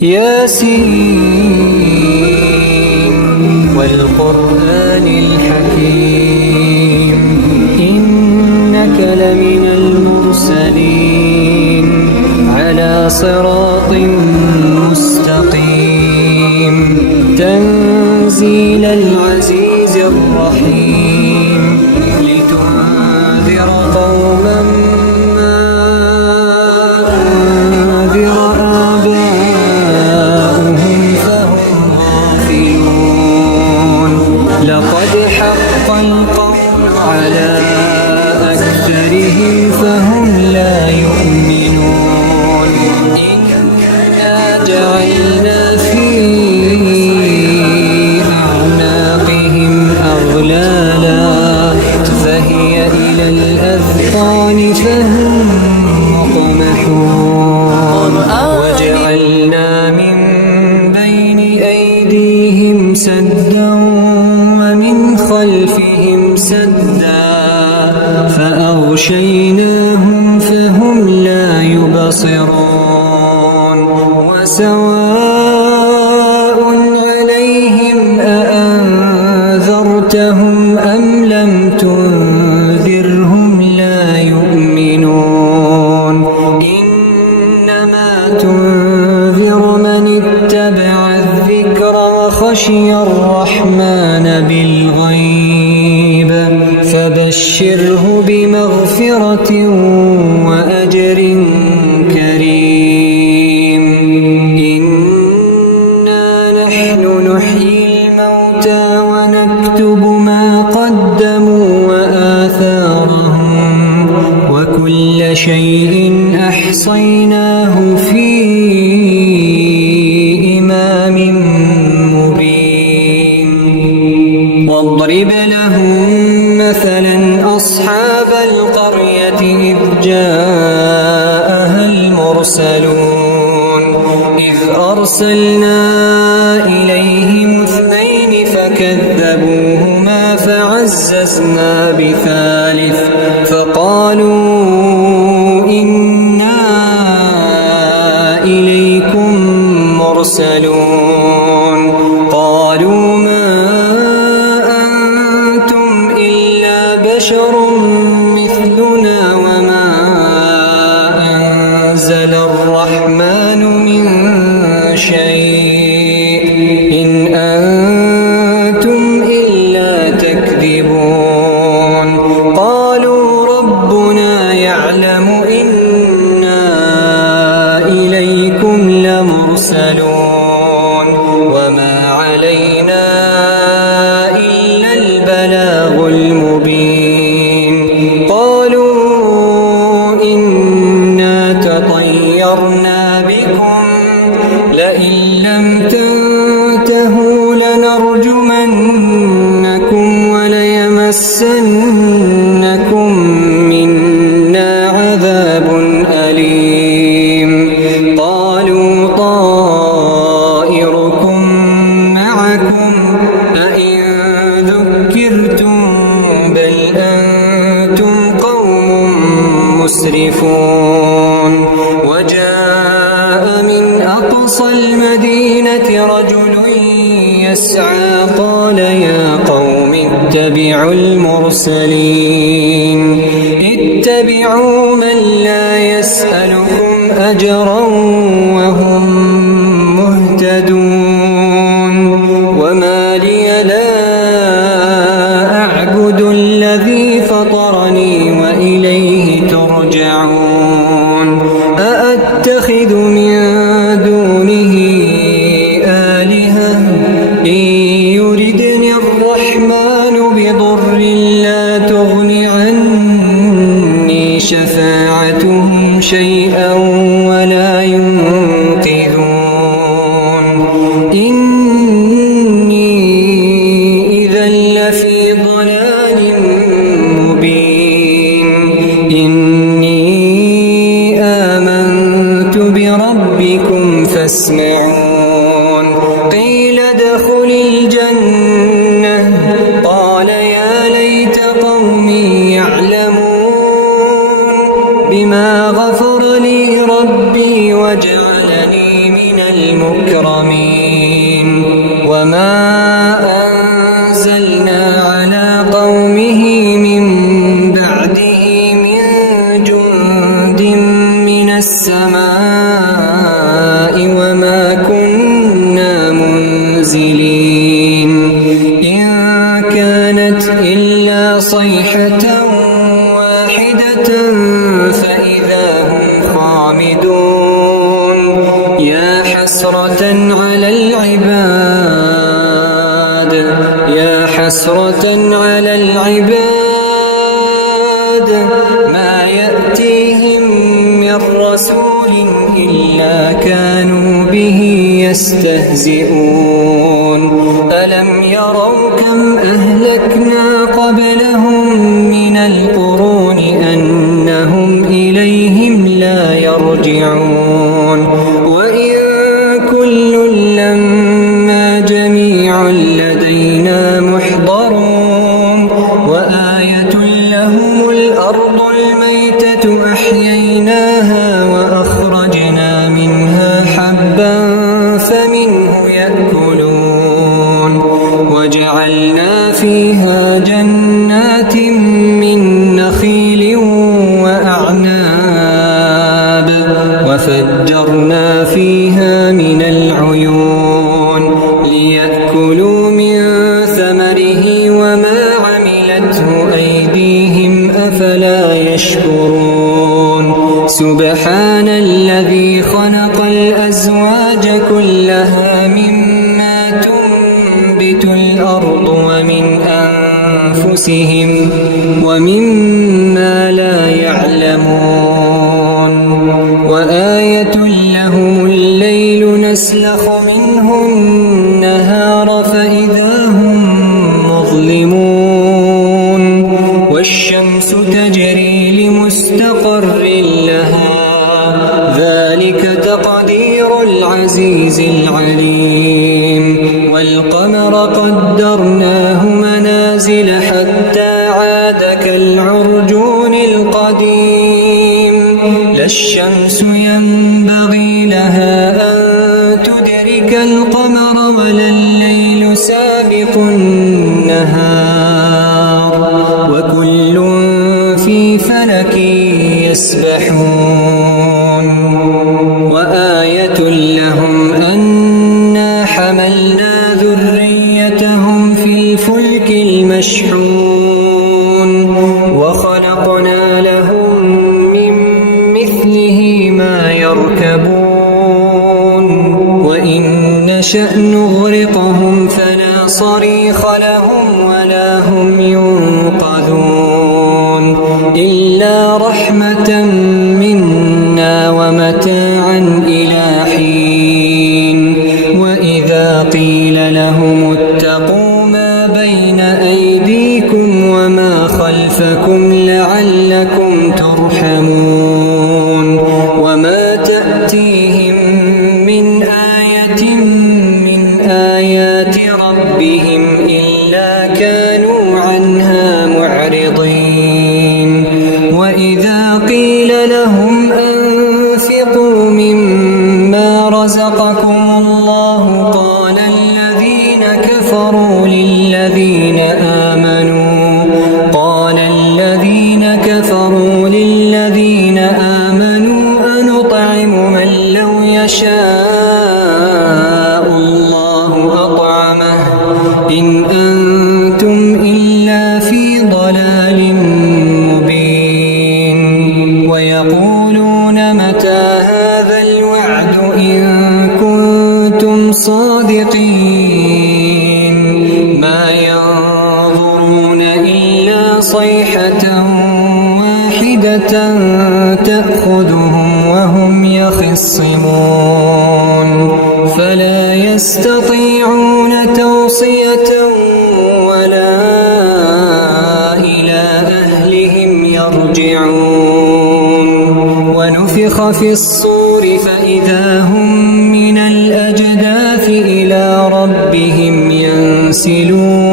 ياسين والقرآن الحكيم إنك لمن المرسلين على صراط مستقيم تنزيل العزيز الرحيم لتنذر قوما ما أنذر آباؤهم فهم غافلون لقد حق القول على أكثرهم فهم لا يؤمنون إنا جعلنا في أعناقهم أغلالا فهي إلى الأذقان فهم مقمحون وجعلنا من بين أيديهم سدا ومن خلفهم سدا فأغشيناهم فهم لا يبصرون وسواء عليهم أأنذرتهم أم لم تنذرهم لا يؤمنون إنما تنذر من اتبع الذكر وخشي الرحمن بالغيب فبشره بمغفرة وأجر كريم إنا نحن نحيي الموتى ونكتب ما قدموا وآثارهم وكل شيء أحصيناه في إمام مبين واضرب لهم مثلا أصحاب القرية إذ جاءها المرسلون إذ أرسلنا إليهم اثنين فكذبوهما فعززنا بثالث فقالوا إنا إليكم مرسلون قالوا ما أنتم إلا بشر مثلنا وما أنزل الرحمن من شيء إن أنتم إلا تكذبون قالوا ربنا يعلم إنا إليكم لمرسلون وما علينا إلا البلاغ المبين قالوا إنا تطيرنا بكم لئن لم تنتهوا لنرجمنكم وليمسنكم منا عذاب أليم قالوا طائركم معكم أئن ذكرتم بل أنتم قوم مسرفون وجاء من أقصى المدينة رجل يسعى قال يا قوم اتبعوا المرسلين اتبعوا من لا يسألكم أجرا وهم مهتدون وما لي لا أعبد الذي فطرني وإليه ترجعون أأتخذ من دونه آلهة إن يردني الرحمن بضر لا تغن عني شفاعتهم شيئا ولا ينقذون إني إذا لفي ضلال مبين إني آمنت بربكم فاسمعون قيل ادخل الجنة قال يا ليت قومي يعلمون بما غفر لي ربي وجعلني من المكرمين وما أنزلنا على قومه من بعده من جند من السماء وما كنا منزلين إن كانت إلا صيحة واحدة فإذا هم خامدون يا حسرة على العباد ما يأتيهم من رسول إلا كانوا به يستهزئون ألم يروا كم أهلكنا قبلهم من القرون أنهم إليهم لا يرجعون وإن كل لما جميع لدينا محضرون وآية لهم الأرض الميتة أحييناها وأخرجنا منها حبا فمنه يأكلون وجعلنا فيها جنات من نخيل وأعناب وفجرنا فيها من العيون ليأكلوا من ثمره وما عملته أيديهم أفلا يشكرون سبحان الذي خلق الأزواج كلها مما تنبت الأرض ومن أنفسهم ومما لا يعلمون وآية لهم الليل نسلخ منه النهار فإذا هم مظلمون والشمس تجري لمستقر لها ذلك تقدير العزيز العليم والقمر قدرناه منازل حتى عاد كالعرجون القديم لا الشمس ينبغي لها أن تدرك القمر ولا الليل سابق النهار وكل في فلك يسبحون وآية لهم أنا حملنا ذريتهم في الفلك المشحون وخلقنا لهم من مثله ما يركبون وإن نشأ نغرقهم فلا صريخ لهم ولا هم ينقذون إلا رحمة منا ومتاعا إلى حين وإذا قيل لهم اتقوا ما بين أيديكم وما خلفكم لعلكم ترحمون وما تأتيهم من آية من آيات ربهم إلا كانوا عنها معرضين وإذا قيل لهم أنفقوا مما رزقكم الله قال الذين كفروا للذين آمنوا أنطعم من لو يشاء الله أطعمه إن أنتم إلا في ضلال مبين ويقولون متى هذا الوعد إن كنتم صادقين ما ينظرون إلا صيحة واحدة تأخذهم وهم يخصمون فلا يستطيعون توصية ولا إلى أهلهم يرجعون ونفخ في الصور فإذا هم من الأجداث إلى ربهم ينسلون